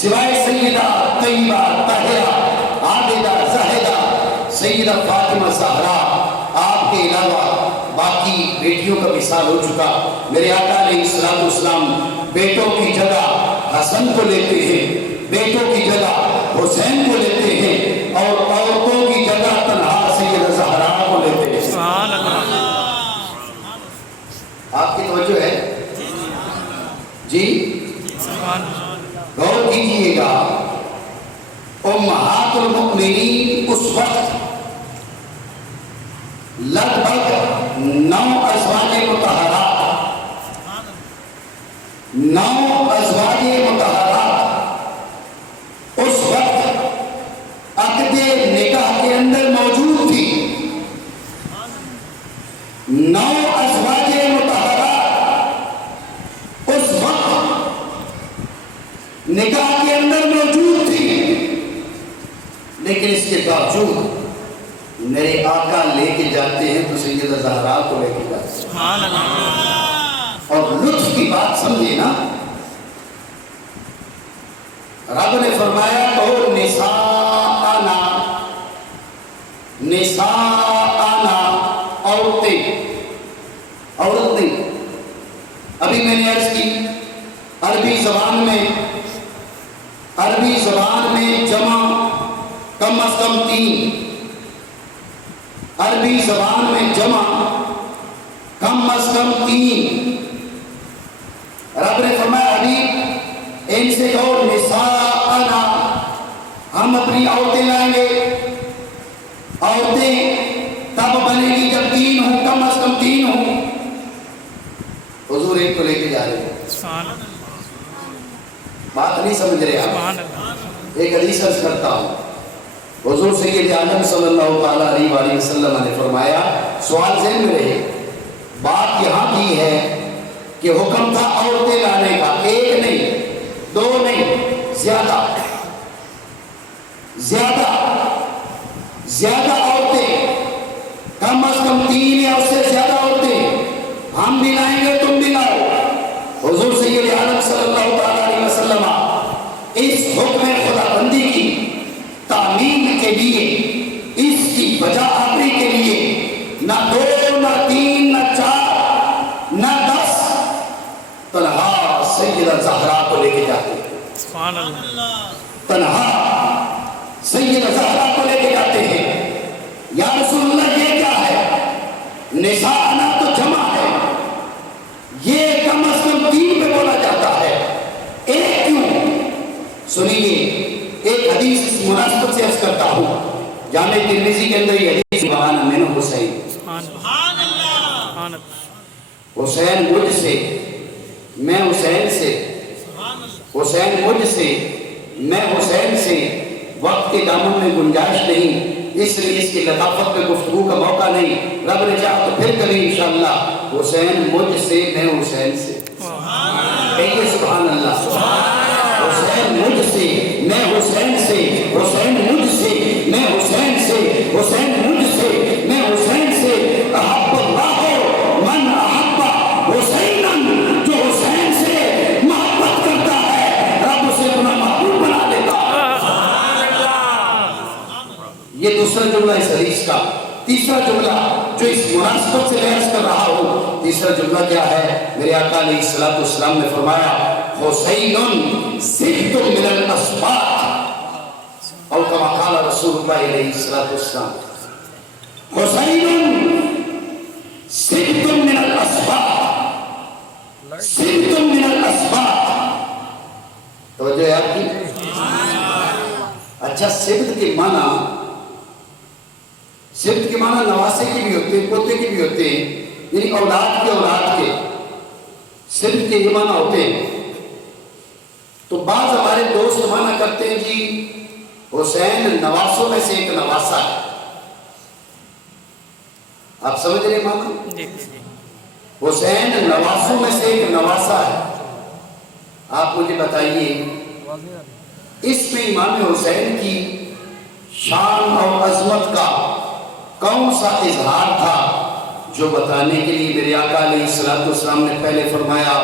سوائے سیدہ طیبہ طاہرہ عابدہ زاہدہ سیدہ فاطمہ زہرا، آپ کے علاوہ باقی بیٹیوں کا وصال ہو چکا۔ میرے آقا علیہ السلام بیٹوں کی جگہ حسن کو لیتے ہیں، بیٹوں کی جگہ حسین کو لیتے ہیں، اور عورتوں کی جگہ تنہا سیدہ زہرا کو لیتے ہیں۔ سبحان اللہ۔ آپ کی توجہ ہے جی؟ غور کیجئے گا، امہات المؤمنین اس وقت لگ بھگ 9 ازواج مطہرات، 9 ازواج مطہرات اس وقت عقد نکاح کے اندر موجود تھی۔ 9 ازواج مطہرات اس وقت نکاح کے اندر موجود تھی، لیکن اس کے باوجود میرے آقا لے کے جاتے ہیں تو سیدہ زہرا کو لے کے جاتے ہیں۔ اور لطف کی بات سمجھے نا، رب نے فرمایا کہو نساءنا، نساءنا عورتیں، عورت نہیں۔ ابھی میں نے عرض کی عربی زبان میں جمع کم از کم 3، عربی زبان میں جمع کم از کم 3۔ رب نے فرمایا ابھی ان سے کہو نساءنا، ہم اپنی عورتیں لائیں گے۔ عورتیں تب بنے گی جب 3 ہوں، کم از کم 3 ہوں۔ حضور ایک کو لے کے جا رہے ہیں، بات نہیں سمجھ رہے آپ؟ ایک حدیث عرض کرتا ہوں، حضور سید عالم صلی اللہ تعالیٰ علیہ وآلہ وسلم نے فرمایا، سوال ذہن میں رہے، بات یہاں کی ہے کہ حکم تھا عورتیں لانے کا، 1 نہیں 2 نہیں، زیادہ عورتیں، کم از کم 3 یا اس سے زیادہ عورتیں، ہم بھی لائیں گے تم بھی لاؤ۔ حضور سید عالم صلی اللہ تعالیٰ علیہ وسلم اس حکم خدا بندی کی تعمیل کے لیے، اس کی بجا آوری کے لیے نہ 2 نہ 3 نہ 4 نہ 10 تنہا سیدہ زہرا کو لے کے جاتے ہیں۔ سبحان اللہ۔ تنہا سیدہ زہرا کو لے کے جاتے ہیں۔ یا رسول اللہ یہ کیا ہے؟ نساءنا تو جمع ہے، یہ کم از کم 3 پہ بولا جاتا ہے، 1 کیوں؟ سنیے ایک حدیث اس مناسبت سے عرض کرتا ہوں، جامع ترمذی کے اندر یہ حدیث بیان ہے، حسین، سبحان اللہ، حسین مجھ سے، میں حسین سے، حسین مجھ سے میں حسین سے وقت کے دامن میں گنجائش نہیں، اس لیے اس کی لطافت میں گفتگو کا موقع نہیں، رب نے چاہا تو پھر کبھی انشاءاللہ حسین مجھ سے میں حسین سے، کہیے سبحان اللہ، حسین مجھ سے میں حسین سے، حسین مجھ سے میں حسین سے، حسین مجھ سے میں حسین سے، احب اللہ من احب حسینا، جو حسین سے محبت کرتا ہے رب اسے اپنا محبوب بنا لیتا ہے۔ یہ دوسرا جملہ اس حدیث کا۔ تیسرا جملہ جو اس مناسبت سے میں عرض کر رہا ہوں، تیسرا جملہ کیا ہے؟ میرے آقا علیہ السلام نے فرمایا حسین صبت من الاسباط، اور کما قال رسول اللہ علیہ السلام حسین صبت من الاسباط، صبت من الاسباط، توجہ ہے آپ کی؟ اچھا، صبت کے معنی، صبت کے معنی نواسے کی بھی ہوتے ہیں، پوتے کی بھی ہوتے ہیں، یعنی اولاد کے اولاد کے، صبت کے یہ معنی ہوتے ہیں۔ تو بعض ہمارے دوست معنی کرتے ہیں جی حسین نواسوں میں سے ایک نواسا ہے، آپ سمجھ رہے معنی؟ حسین نواسوں میں سے ایک نواسا ہے۔ آپ مجھے بتائیے اس میں امام حسین کی شان اور عظمت کا کون سا اظہار تھا جو بتانے کے لیے میرے آقا علیہ السلام نے پہلے فرمایا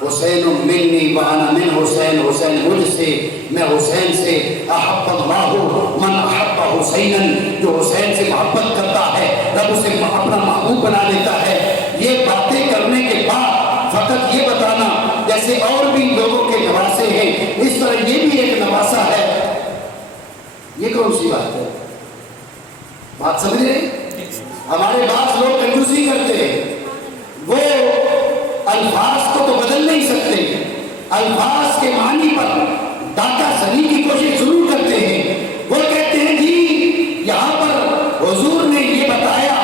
حسین منی وانا من حسین، حسین مجھ سے میں حسین سے، احب اللہ من احب حسینا، جو حسین سے محبت کرتا ہے رب اسے اپنا محبوب بنا لیتا ہے۔ یہ باتیں کرنے کے بعد فقط یہ بتانا جیسے اور بھی لوگوں کے نواسے ہیں اس طرح یہ بھی ایک نواسا ہے، یہ کون سی بات ہے؟ بات سمجھ رہے ہیں؟ ہمارے بعض لوگ کنجوسی کرتے ہیں، وہ الفاظ کو تو بدل نہیں سکتے، الفاظ کے معنی پر ڈاکہ زنی کی کوشش ضرور کرتے ہیں۔ وہ کہتے ہیں جی یہاں پر حضور نے یہ بتایا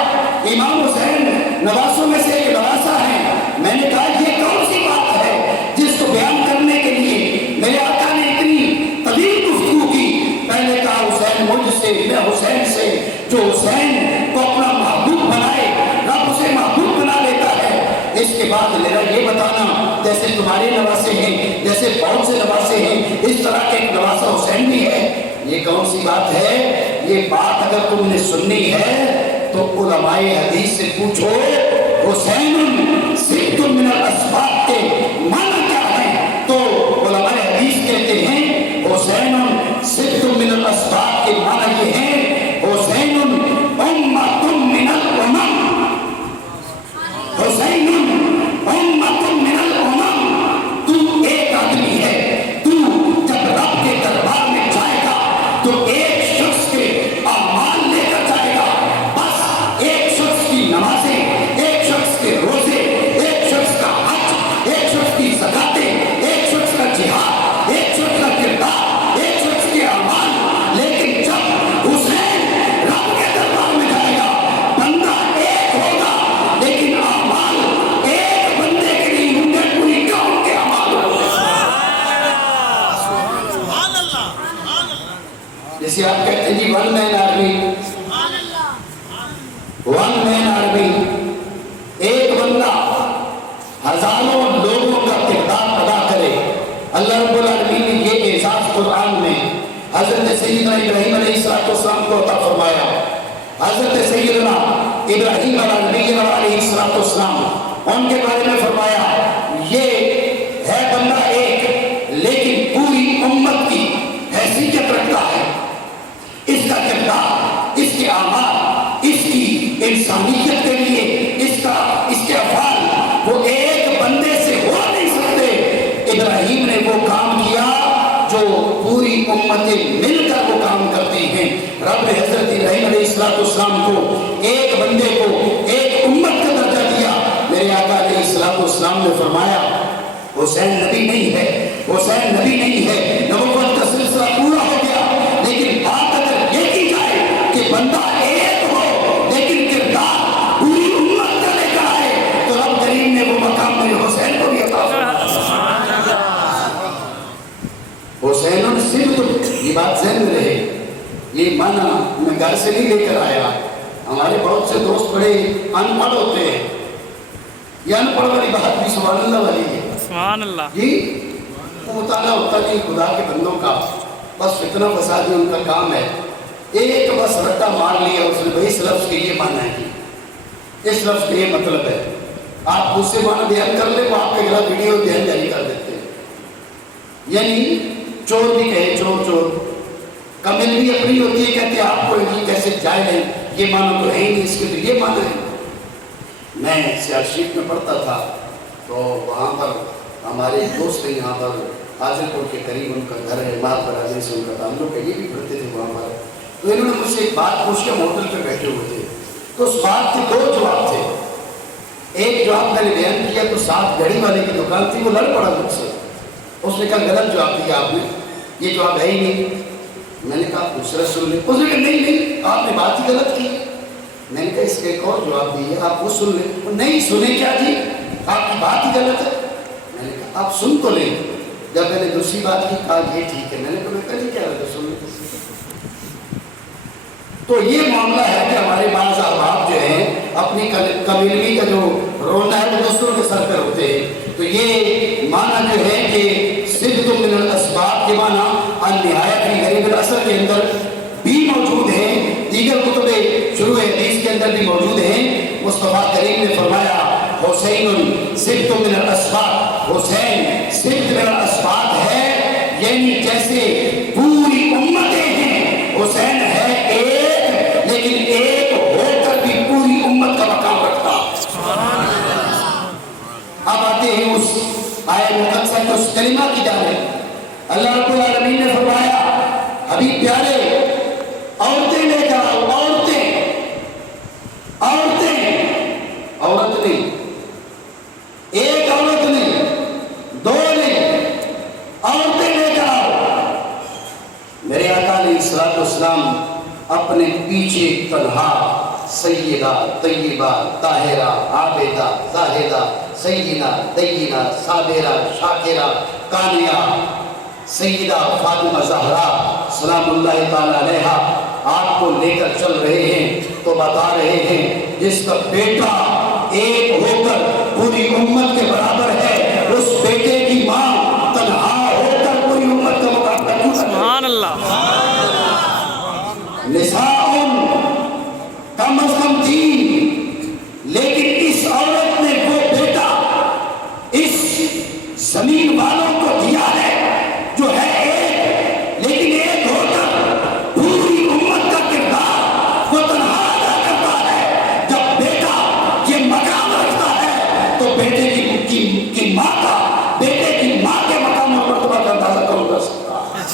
امام حسین نواسوں میں سے ایک نواسا ہے، میں نے کہا یہ کون سی بات ہے جس کو بیان کرنے کے لیے میرے آقا نے اتنی طویل گفتگو کی؟ پہلے کہا حسین مجھ سے میں حسین سے، جو حسین کو اپنا محبوب بنائے رب اسے محبوب بنا لیتا ہے۔ اس کے بعد میرا یہ بتانا جیسے تمہارے نواسے ہیں، جیسے بہت سے نواسے ہیں، اس طرح کے ایک نواسا حسین بھی ہے، یہ کون سی بات ہے؟ یہ بات اگر تم نے سننی ہے تو علماء حدیث سے پوچھو حسین صبت من الاسباط کے معنی کیا ہے؟ تو علماء حدیث کہتے ہیں حسین صبت من الاسباط کے معنی یہ ہے حسین امت من الامم، حسین امت من الامم، تو ایک آدمی ہے، تو جب رب کے دربار میں جائے گا تو ایک شخص کے اعمال لے کر جائے گا، بس ایک شخص کی نمازیں، ایک شخص کے روزے، ایک شخص کا حج، ایک شخص کی زکاتیں، ایک شخص کا جہاد، ایک شخص کا کردار، ایک شخص کے اعمال، لیکن جب حسین رب کے دربار میں جائے گا بندہ ایک ہوگا لیکن اعمال ایک بندے کے لیے ہوں گے، پوری قوم کے اعمال ہوں گے۔ جیسے آپ کہتے ہیں جی one man army, one man army, ایک بندہ ہزاروں لوگوں کا کردار ادا کرے۔ اللہ رب العالمین نے یہ اعزاز قرآن میں حضرت سیدنا ابراہیم علیہ السلام کو عطا فرمایا۔ حضرت سیدنا ابراہیم علیہ السلام ان کے بارے میں فرمایا یہ ہے بندہ ایک لیکن پوری امت کی حیثیت رکھتا ہے، اس کا کردار، اس کے اعمال، اس کی انسانیت کے لیے اس کے افعال وہ ایک بندے سے ہو نہیں سکتے۔ ابراہیم نے وہ کام کیا جو پوری امتیں مل کر وہ کام کرتی ہیں۔ رب نے حضرت ابراہیم علیہ السلام کو ایک بندے کو ایک امت کا درجہ دیا۔ میرے آقا علیہ السلام نے فرمایا حسین نبی نہیں ہے، حسین نبی نہیں ہے، نبوت کا سلسلہ پورا ہو گیا، لیکن بات اگر یہ کی جائے کہ بندہ ایک ہو لیکن کردار پوری امت کا لے کر آئے تو رب کریم نے وہ مقام میرے حسین کو بھی عطا فرمایا۔ حسین بات ذہن میں رہے، یہ معنی میں گھر سے نہیں لے کر آیا. ہمارے بہت سے دوست بڑے ان پڑھ ہوتے ہیں. یہ ان پڑھ والی بات بھی سبحان اللہ والی ہے. سبحان اللہ. جی وہ مطالعہ ہوتا نہیں خدا کے بندوں کا، بس فتنہ فسادی ان کا کام ہے. ایک بس رٹا مار لیا اس نے، بھائی اس لفظ کے یہ معنی ہے کہ اس لفظ کے یہ مطلب ہے. آپ مجھ سے معنی بیان کر لیں، وہ آپ کے خلاف ویڈیو بیان جاری کر دیتے ہیں. یعنی چور بھی کہے چور چور، کمل بھی اپنی ہوتی ہے، کہتے ہیں آپ کو یہ کیسے جائے نہیں، یہ معنی تو ہے ہی نہیں، اس کے تو یہ معنی ہے. میں سیاہ شریف میں پڑھتا تھا تو وہاں پر ہمارے ایک دوست ہیں یہاں پر حاضر پور کے قریب، ان کا گھر ہے، ماہ برادری سے ان کا تعلق ہے، یہ بھی پڑھتے تھے وہاں پر. تو انہوں نے مجھ سے ایک بات پوچھ کے ہوٹل پہ بیٹھے ہوئے تھے، تو اس بات کے دو جواب تھے. ایک جواب میں نے بیان کیا تو ساتھ گھڑی والے کی دکان تھی، وہ لڑ پڑا مجھ سے. اس نے کہا غلط جواب دیا آپ نے، یہ جواب ہے ہی نہیں. میں نے کہا دوسرا سن لیں. اس نے کہا نہیں نہیں آپ نے بات ہی غلط کی. میں نے کہا اس کا ایک اور جواب دیے، آپ وہ سن لیں. وہ نہیں سنے کیا جی، آپ کی بات ہی غلط ہے. میں نے کہا آپ سن تو لیں. جب میں نے دوسری بات کی کہا یہ ٹھیک ہے. میں نے کہا جی کیا ہے سن لیں. تو یہ معاملہ ہے کہ ہمارے بعض احباب جو ہیں اپنی قبیلگی کا جو رونا ہے وہ دوسروں کے سر پر ہوتے ہیں. تو یہ معنی جو ہے کہ صدق من الاسباب کے معنی النہایت فی غریب الاثر کے اندر بھی موجود ہیں، دیگر کتب شروع حدیث کے اندر بھی موجود ہیں. مصطفیٰ کریم نے فرمایا حسین صدق من الاسباب، حسین صدق من الاسباب ہے، یعنی جیسے پوری امتیں ہیں حسین ہے ایک، لیکن ایک ہو کر بھی پوری امت کا مقام رکھتا. اب آتے ہیں اس آیت مقدسہ کے اس کلمہ کی جانب. اللہ رب العالمین نے فرمایا حبیب پیارے عورتیں لے جاؤ، عورتیں، عورتیں، عورت نہیں، ایک عورت نہیں، دو نہیں، عورتیں لے جاؤ. میرے آقا علیہ الصلوۃ والسلام اپنے پیچھے تنہا سیدہ طیبہ طاہرہ عابدہ زاہدہ سیدہ دینہ صابرہ شاکرہ قانیہ سیدہ فاطمہ زہرا سلام اللہ تعالیٰ علیہا آپ کو لے کر چل رہے ہیں. تو بتا رہے ہیں جس کا بیٹا ایک ہو کر پوری امت کے برابر ہے، اس بیٹے کی ماں تنہا ہو کر پوری امت کا مقابلہ کیوں کر رہی ہے؟ سبحان اللہ. نساء کم از کم 3، لیکن اس عورت نے وہ بیٹا اس زمین والوں کو دیا ہے جو ہے ایک، لیکن ایک ہو کر پوری امت کا کردار وہ تنہا ادا کرتا ہے. جب بیٹا یہ مقام رکھتا ہے تو بیٹے کی ماں کا، بیٹے کی ماں کے مقام اور مرتبہ کا اندازہ کون کر سکتا ہے؟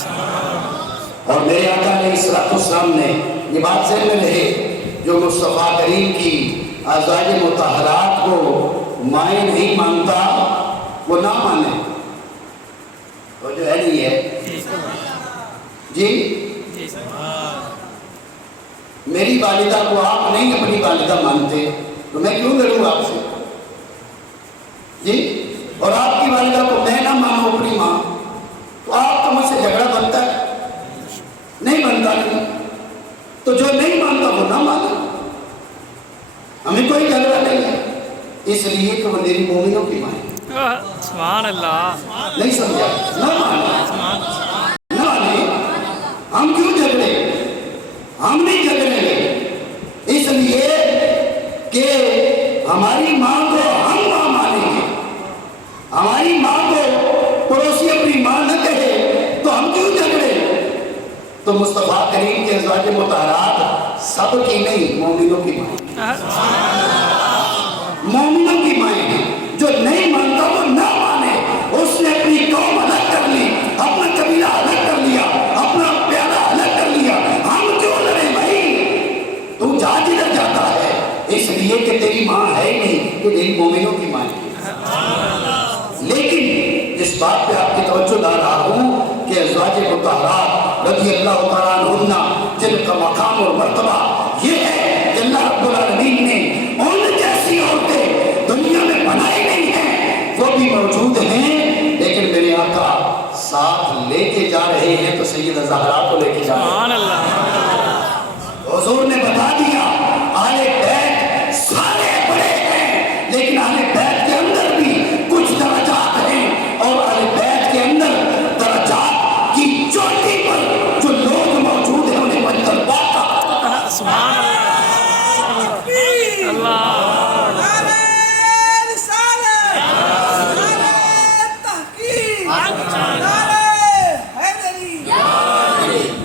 اور میرے آقا علیہ الصلوۃ والسلام نے یہ بات ذہن میں رہے، جو مصطفیٰ کریم کی ازواج مطہرات کو مائیں نہیں مانتا وہ نہ مانے. وہ جو ہے نہیں ہے جی، میری والدہ کو آپ نہیں اپنی والدہ مانتے تو میں کیوں لڑوں آپ سے جی؟ اور آپ کی والدہ کو میں نہ مانوں اپنی ماں تو آپ کا مجھ سے جھگڑا بنتا ہے؟ نہیں بنتا. نہیں تو جو نہیں مانتا وہ نہ مانا، ہمیں کوئی جھگڑا نہیں ہے، اس لیے کہ وہ میری مومنوں کی ماں ہے. سبحان اللہ. نہیں سمجھا؟ نہ مانا، نہ مانے. ہم کیوں جھگڑے؟ ہم نہیں جھگڑیں گے، اس لیے کہ ہماری ماں کو ہم ماں مانیں گے. ہماری ماں کو پڑوسی اپنی ماں نہ کہے تو ہم کیوں جھگڑے؟ تو مصطفیٰ کریم کے ازواج مطہرات سب کی نہیں، مومنوں کی مائیں، مومنوں کی مائیں ہیں. جو نہیں مانتا وہ نہ مانے. اس نے اپنی قوم الگ کر لی، اپنا قبیلہ الگ کر لیا، اپنا پیارا الگ کر لیا. ہم کیوں لڑے بھائی؟ تو جا جدھر جاتا ہے، اس لیے کہ تیری ماں ہے ہی نہیں، کہ تیری مومنوں کی ماں ہے. لیکن اس بات پہ آپ کی توجہ لا رہا ہوں کہ ازواج مطہرات رضی اللہ تعالیٰ عنہ جن کا مقام اور مرتبہ یہ ہے کہ اللہ رب العالمین نے ان جیسی عورتیں دنیا میں بنائی نہیں ہیں، وہ بھی موجود ہیں، لیکن میرے آقا ساتھ لے کے جا رہے رہے ہیں تو سیدہ زہرا کو لے کے جا رہے ہیں۔ سبحان اللہ حضور نے بتا دیا اہل بیت سارے بڑے ہیں، لیکن اہل بیت کے اندر بھی کچھ درجات ہیں، اور اہل بیت کے اندر درجات کی چوٹی پر جو لوگ موجود ہیں انہیں منزل پاتا۔ سبحان اللہ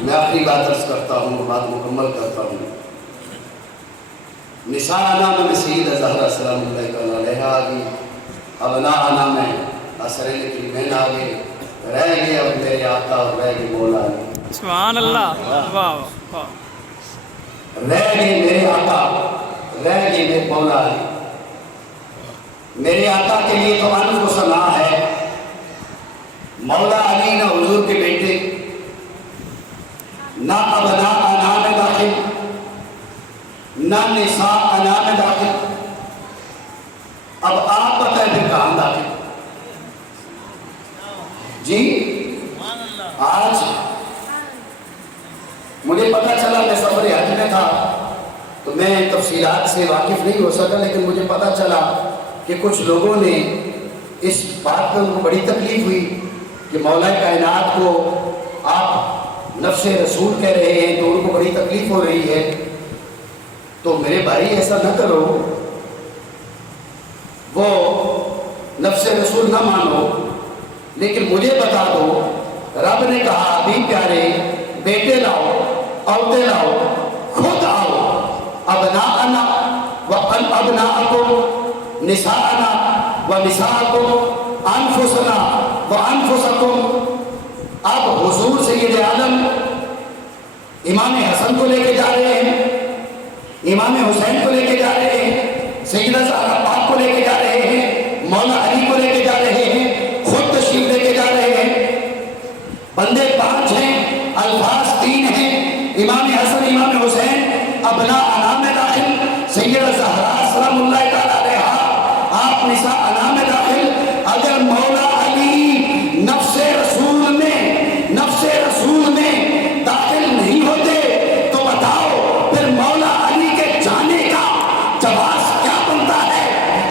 میں آخری بات عرض کرتا ہوں، بات مکمل کرتا ہوں۔ نساء نام میں سیدہ زہرا سلام اللہ علیہ آگئی، ابناء میں اثرین کریمین آگئے، رہ گئے اب میرے آقا اور رہ گئے مولا علی۔ سبحان اللہ واہ واہ رہ گئے میرے آقا، رہ گئے میرے مولا علی۔ میرے آقا کے لیے تو انف و ثنا ہے، مولا علی نہ حضور کے بیٹے، نہ ابناء نام داخل، نہ نساء نام داخل۔ اب آپ بتائیں پھر کہاں داخل؟ جی آج مجھے پتہ چلا، میں سفر حج میں تھا تو میں تفصیلات سے واقف نہیں ہو سکا، لیکن مجھے پتہ چلا کہ کچھ لوگوں نے اس بات پہ ان کو بڑی تکلیف ہوئی کہ مولا کائنات کو آپ نفس رسول کہہ رہے ہیں، تو ان کو بڑی تکلیف ہو رہی ہے۔ تو میرے بھائی ایسا نہ کرو، وہ نفس رسول نہ مانو، لیکن مجھے بتا دو، رب نے کہا ابھی پیارے بیٹے لاؤ، عورتیں لاؤ، خود آؤ، ابناءنا وابناءکم، نساءنا ونساءکم، انفسنا وانفسکم۔ اب حضور سید عالم امام حسن کو لے کے جا رہے ہیں، امام حسین کو لے کے جا رہے ہیں، سیدہ زہرا پاک کو لے کے جا رہے ہیں، مولا علی کو لے کے جا رہے ہیں، خود تشریف لے کے جا رہے ہیں۔ بندے 5 ہیں، الفاظ 3 ہیں، امام حسن امام حسین، ابناء نام داخل، سیدہ زہرا سلام اللہ تعالیٰ علیہا، آپ نساء نام داخل۔ اگر مولا علی نفس رسول میں داخل نہیں ہوتے تو بتاؤ پھر مولا علی کے جانے کا جواز کیا بنتا ہے؟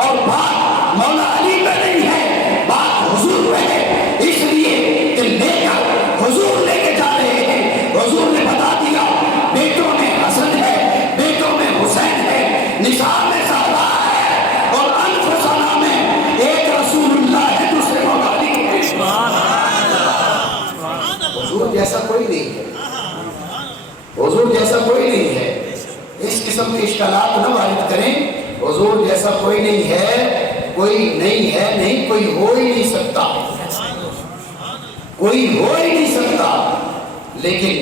اور بات مولا علی پہ نہیں ہے، بات حضور پہ ہے، اس لیے کہ لے کر حضور لے کے جا رہے ہیں۔ حضور نے بتا دیا بیٹوں میں حسن ہے، بیٹوں میں حسین ہے، نساء میں زہرا ہے، اور انفسنا میں ایک رسول اللہ ہے، دوسرے مولا علی ہے۔ حضور جیسا کوئی نہیں ہے، حضور جیسا کوئی نہیں ہے۔ اس قسم کے اشکالات نہ وارد کریں، حضور جیسا کوئی نہیں ہے، کوئی نہیں ہے، نہیں کوئی ہو ہی نہیں سکتا، کوئی ہو ہی نہیں سکتا۔ لیکن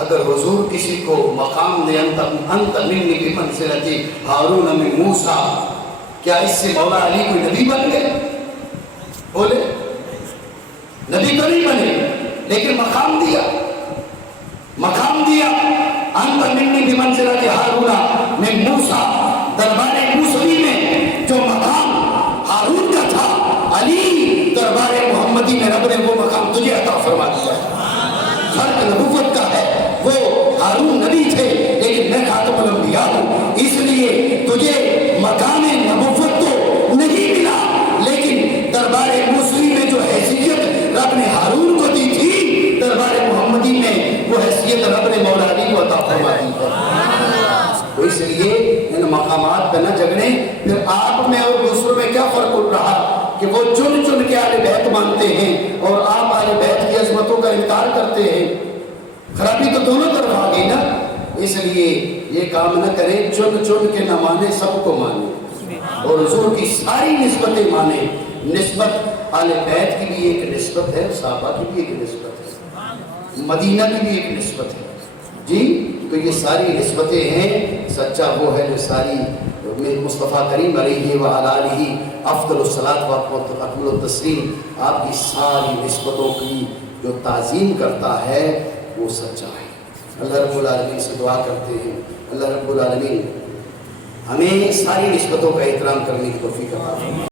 اگر حضور کسی کو مقام دے، انت منی بمنزلت ہارون من موسیٰ، کیا اس سے مولا علی کوئی نبی بن گئے؟ بولے نبی تو نہیں بنے، لیکن مقام دیا، مقام دیا۔ انت منی بمنزلت ہارون من موسیٰ، دربار موسوی میں جو مقام ہارون کا تھا، علی دربار محمدی میں رب نے وہ مقام تجھے عطا فرما دیا ہے۔ فرق نبوت کا ہے، وہ ہارون نبی تھے لیکن میں خاتم الانبیاء ہوں، اس لیے تجھے مقام نبوت تو نہیں ملا، لیکن دربار موسوی میں جو حیثیت رب نے ہارون کو دی تھی، دربار محمدی میں وہ حیثیت رب نے مولا علی کو عطا فرما دی ہے۔ تو اس لیے ان مقامات پہ نہ جگڑیں۔ پھر آپ میں اور دوسروں میں کیا فرق اٹھ رہا کہ وہ چن چن کے اہل بیت مانتے ہیں اور آپ اہل بیت کی عظمتوں کا انکار کرتے ہیں۔ خرابی تو دونوں طرف آ گئی نا، اس لیے یہ کام نہ کریں، چن چن کے نہ مانے، سب کو مانے اور حضور کی ساری نسبتیں مانے۔ نسبت اہل بیت کی بھی ایک نسبت ہے، صحابہ کی بھی ایک نسبت ہے، مدینہ کی بھی ایک نسبت ہے جی۔ تو یہ ساری نسبتیں ہیں، سچا وہ ہے جو ساری مصطفیٰ کریم علیہ وآلہ افضل الصلاۃ و اکمل التسلیم، آپ کی ساری نسبتوں کی جو تعظیم کرتا ہے وہ سچا ہے۔ اللہ رب العالمین سے دعا کرتے ہیں، اللہ رب العالمین ہمیں ساری نسبتوں کا احترام کرنے کی توفیق عطا فرمائے۔